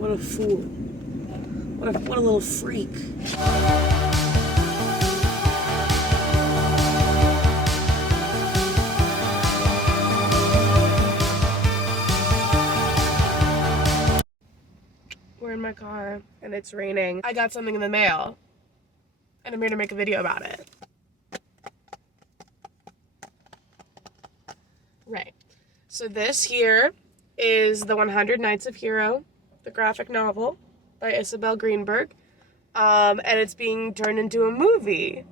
What a fool. What a little freak. We're in my car and it's raining. I got something in the mail and I'm here to make a video about it. Right. So this here is the 100 Nights of Hero, the graphic novel by Isabel Greenberg. And it's being turned into a movie.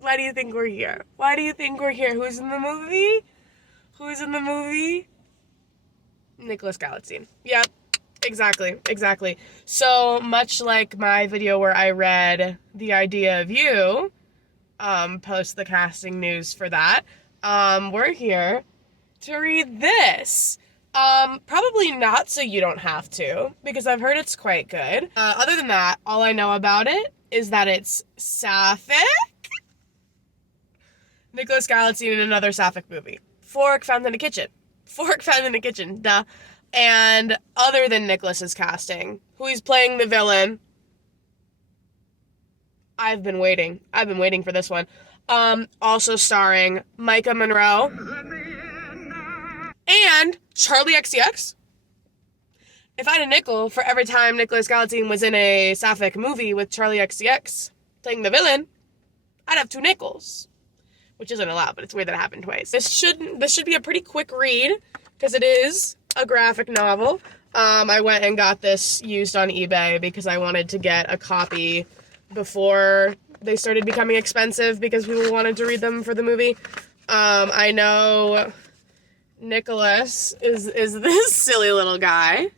Why do you think we're here? Why do you think we're here? Who's in the movie? Who's in the movie? Nicholas Galitzine. Yep, exactly. So much like my video where I read The Idea of You, post the casting news for that, we're here to read this. Probably not so you don't have to, because I've heard it's quite good. Other than that, all I know about it is that it's sapphic. Nicholas Galitzine in another sapphic movie. Fork found in a kitchen, duh. And other than Nicholas's casting, who he's playing the villain, I've been waiting for this one. Also starring Micah Monroe and Charlie XCX. If I had a nickel for every time Nicholas Galitzine was in a sapphic movie with Charlie XCX playing the villain, I'd have 2 nickels. Which isn't allowed, but it's weird that it happened twice. This should be a pretty quick read, because it is a graphic novel. I went and got this used on eBay because I wanted to get a copy before they started becoming expensive because people wanted to read them for the movie. I know Nicholas is this silly little guy.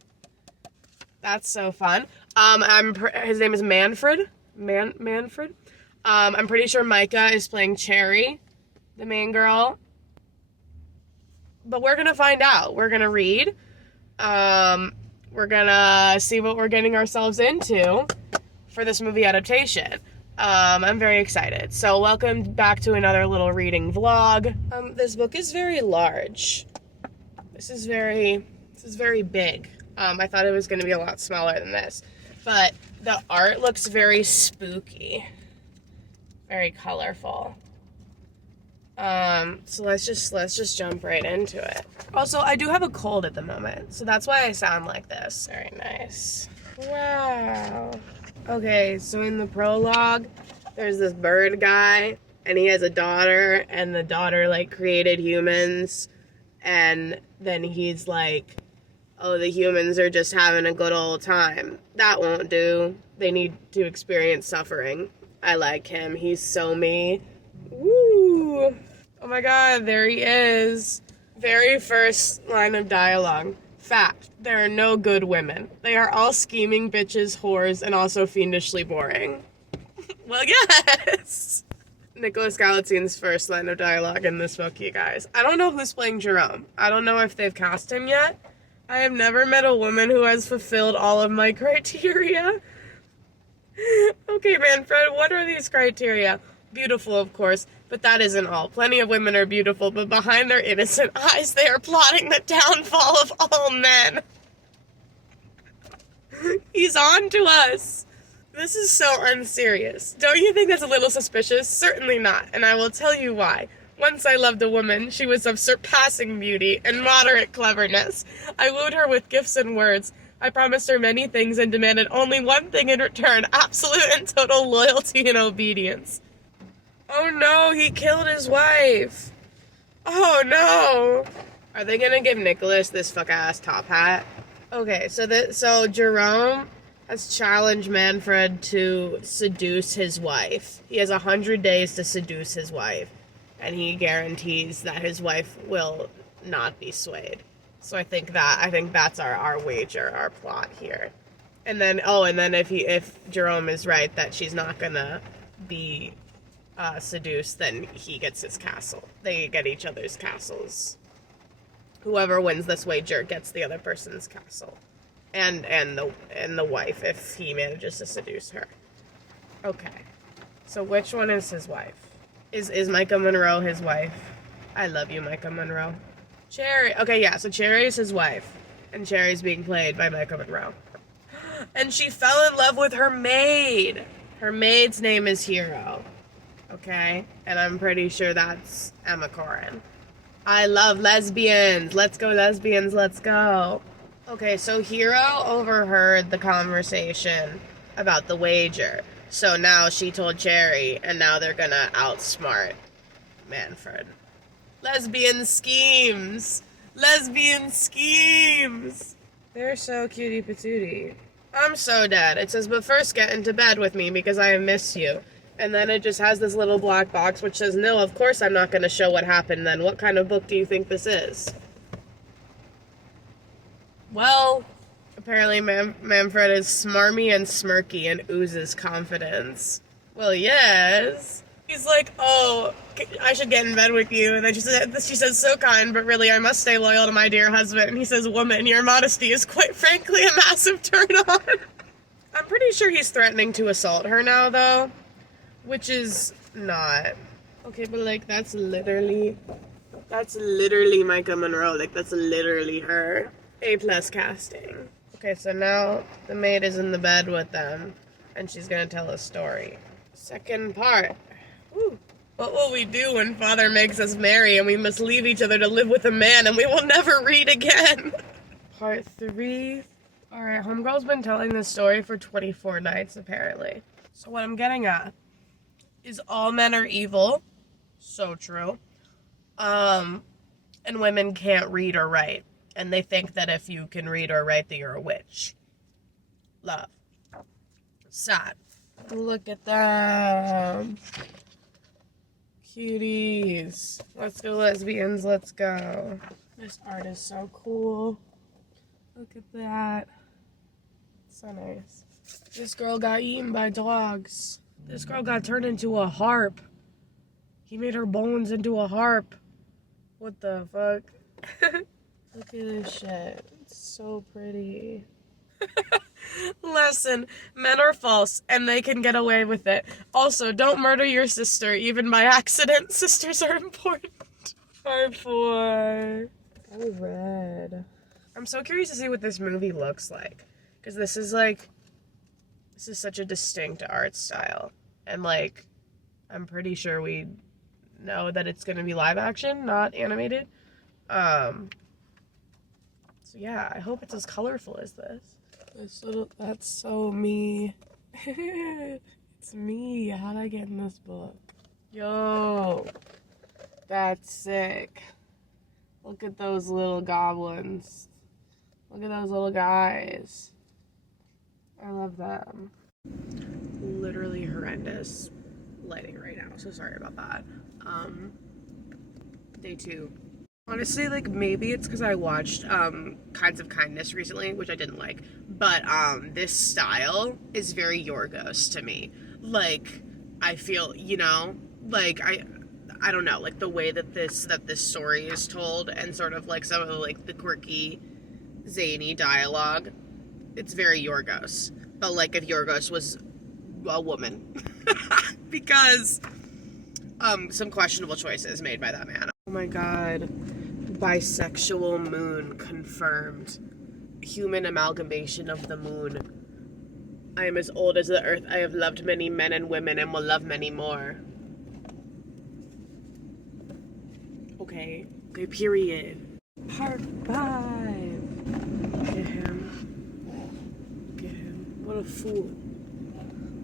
That's so fun. His name is Manfred. Manfred. I'm pretty sure Micah is playing Cherry, the main girl. But we're gonna find out. We're gonna read. We're gonna see what we're getting ourselves into for this movie adaptation. I'm very excited. So welcome back to another little reading vlog. This book is very large. This is very big. I thought it was gonna be a lot smaller than this. But the art looks very spooky. Very colorful. So let's just jump right into it. Also, I do have a cold at the moment, so that's why I sound like this. Very nice. Wow. Okay, so in the prologue, there's this bird guy, and he has a daughter, and the daughter, like, created humans, and then he's like, oh, the humans are just having a good old time. That won't do. They need to experience suffering. I like him. He's so me. Woo! Oh my god, there he is. Very first line of dialogue. Fact, there are no good women. They are all scheming bitches, whores, and also fiendishly boring. Well, yes! Nicholas Galitzine's first line of dialogue in this book, you guys. I don't know who's playing Jerome. I don't know if they've cast him yet. I have never met a woman who has fulfilled all of my criteria. Okay, Manfred, what are these criteria? Beautiful, of course, but that isn't all. Plenty of women are beautiful, but behind their innocent eyes, they are plotting the downfall of all men. He's on to us. This is so unserious. Don't you think that's a little suspicious? Certainly not, and I will tell you why. Once I loved a woman. She was of surpassing beauty and moderate cleverness. I wooed her with gifts and words. I promised her many things and demanded only one thing in return, absolute and total loyalty and obedience. Oh no, he killed his wife. Oh no. Are they gonna give Nicholas this fuck-ass top hat? Okay, so Jerome has challenged Manfred to seduce his wife. He has 100 days to seduce his wife, and he guarantees that his wife will not be swayed. So I think that's our wager, our plot here. And then if Jerome is right that she's not gonna be seduced, then he gets his castle. They get each other's castles. Whoever wins this wager gets the other person's castle, and the wife if he manages to seduce her. Okay, so which one is his wife? Is Micah Monroe his wife? I love you, Micah Monroe. Cherry. Okay, yeah, so Cherry is his wife. And Cherry's being played by Micah Monroe. And she fell in love with her maid. Her maid's name is Hero. Okay? And I'm pretty sure that's Emma Corrin. I love lesbians. Let's go, lesbians. Let's go. Okay, so Hero overheard the conversation about the wager. So now she told Cherry, and now they're gonna outsmart Manfred. Lesbian schemes. Lesbian schemes. They're so cutie patootie. I'm so dead. It says, but first get into bed with me because I miss you. And then it just has this little black box which says, no, of course I'm not going to show what happened then. What kind of book do you think this is? Well, apparently Manfred is smarmy and smirky and oozes confidence. Well, yes. He's like, oh, I should get in bed with you. And then she says, so kind, but really I must stay loyal to my dear husband. And he says, woman, your modesty is quite frankly a massive turn on. I'm pretty sure he's threatening to assault her now, though. Which is not. Okay, but like, that's literally Micah Monroe. Like, that's literally her. A+ casting. Okay, so now the maid is in the bed with them, and she's gonna tell a story. Second part. Woo. What will we do when father makes us marry and we must leave each other to live with a man and we will never read again? Part 3. Alright, Homegirl's been telling this story for 24 nights, apparently. So what I'm getting at is all men are evil. So true. And women can't read or write. And they think that if you can read or write that you're a witch. Love. Sad. Look at them. Cuties. Let's go, lesbians. Let's go. This art is so cool. Look at that. So nice. This girl got eaten by dogs. This girl got turned into a harp. He made her bones into a harp. What the fuck? Look at this shit. It's so pretty. Lesson. Men are false, and they can get away with it. Also, don't murder your sister, even by accident. Sisters are important. Part 4. Oh, red. I'm so curious to see what this movie looks like. Because this is such a distinct art style. And, like, I'm pretty sure we know that it's going to be live action, not animated. So, yeah, I hope it's as colorful as this. That's so me. It's me. How'd I get in this book? Yo, that's sick. Look at those little goblins. Look at those little guys. I love them. Literally horrendous lighting right now, so sorry about that. Day 2. Honestly, like, maybe it's because I watched Kinds of Kindness recently, which I didn't like. But this style is very Yorgos to me. Like, I feel, you know, like, I don't know, like, the way that this story is told and sort of, like, some of, like, the quirky, zany dialogue, it's very Yorgos. But, like, if Yorgos was a woman. Because some questionable choices made by that man. Oh my god. Bisexual moon confirmed. Human amalgamation of the moon. I am as old as the earth. I have loved many men and women and will love many more. Okay, period. Part 5. Get him. Get him. What a fool.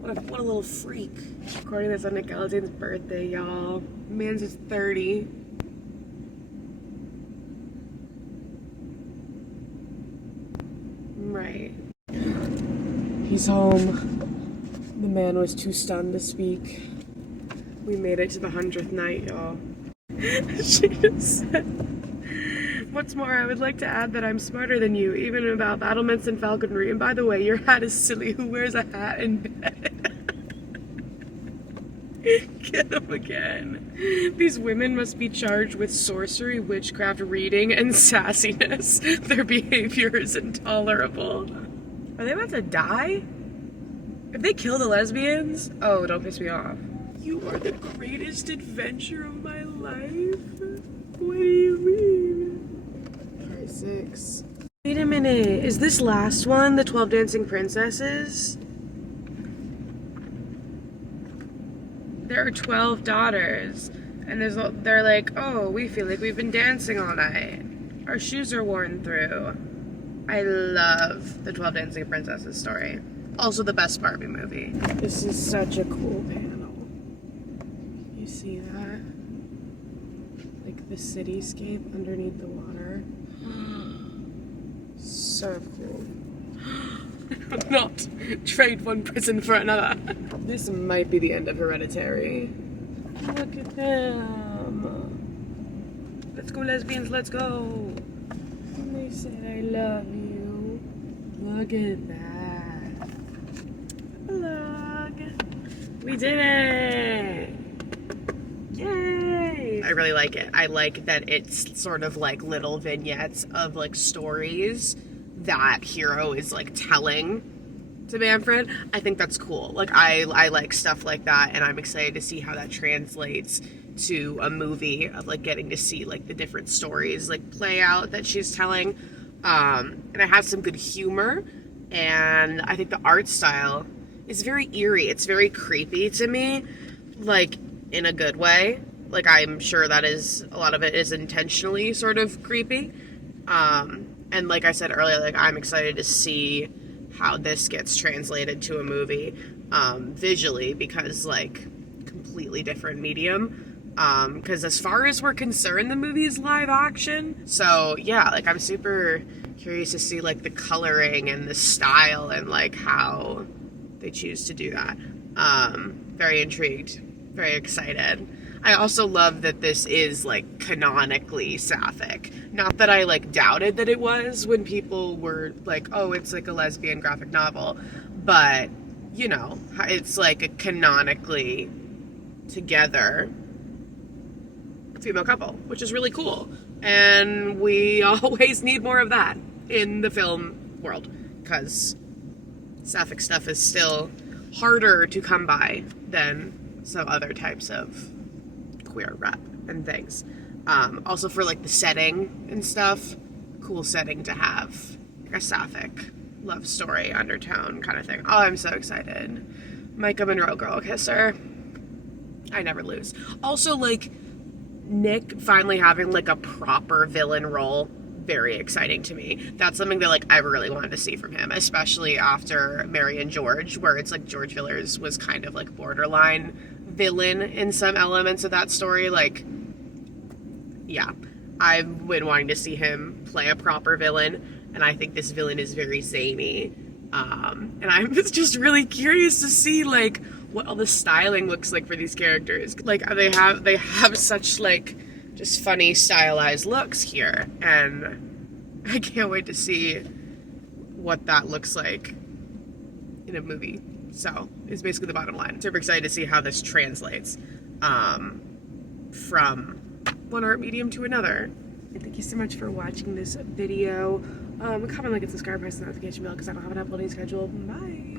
What a little freak. Recording this on Nick Gallizine's birthday, y'all. Man's is 30. Right. He's home. The man was too stunned to speak. We made it to the 100th night, y'all. She just said, what's more, I would like to add that I'm smarter than you, even about battlements and falconry. And by the way, your hat is silly. Who wears a hat in bed? Get him again. These women must be charged with sorcery, witchcraft, reading, and sassiness. Their behavior is intolerable. Are they about to die? If they kill the lesbians? Oh, don't piss me off. You are the greatest adventure of my life. What do you mean? 6. Wait a minute. Is this last one the 12 Dancing Princesses? There are 12 daughters. And they're like, oh, we feel like we've been dancing all night. Our shoes are worn through. I love the 12 Dancing Princesses story. Also the best Barbie movie. This is such a cool panel. You see that? Like the cityscape underneath the water. So cool. Not trade one prison for another. This might be the end of Hereditary. Look at them. Let's go, lesbians, let's go. And they said, I love you. Look at that. Look. We did it. Yay. I really like it. I like that it's sort of like little vignettes of like stories that Hero is like telling to Manfred. I think that's cool. Like I like stuff like that, and I'm excited to see how that translates to a movie of like getting to see like the different stories like play out that she's telling. And it has some good humor, and I think the art style is very eerie. It's very creepy to me, like in a good way. Like I'm sure that is a lot of it is intentionally sort of creepy. And like I said earlier, like I'm excited to see how this gets translated to a movie visually, because like completely different medium. Because as far as we're concerned, the movie is live action. So yeah, like I'm super curious to see like the coloring and the style and like how they choose to do that. Very intrigued, very excited. I also love that this is like canonically sapphic. Not that I like doubted that it was when people were like, oh, it's like a lesbian graphic novel, but you know, it's like a canonically together female couple, which is really cool. And we always need more of that in the film world, because sapphic stuff is still harder to come by than some other types of queer rap and things. Also for like the setting and stuff, cool setting to have like a sapphic love story undertone kind of thing. Oh, I'm so excited. Micah Monroe girl kisser. I never lose. Also, like Nick finally having like a proper villain role, very exciting to me. That's something that like I really wanted to see from him, especially after Mary and George, where it's like George Villers was kind of like borderline villain in some elements of that story. Like, yeah, I've been wanting to see him play a proper villain, and I think this villain is very zany. And I'm just really curious to see like what all the styling looks like for these characters. Like they have such like just funny stylized looks here, and I can't wait to see what that looks like in a movie. So is basically the bottom line. Super excited to see how this translates from one art medium to another. And thank you so much for watching this video. Comment, like, and subscribe, press the notification bell because I don't have an uploading schedule. Bye.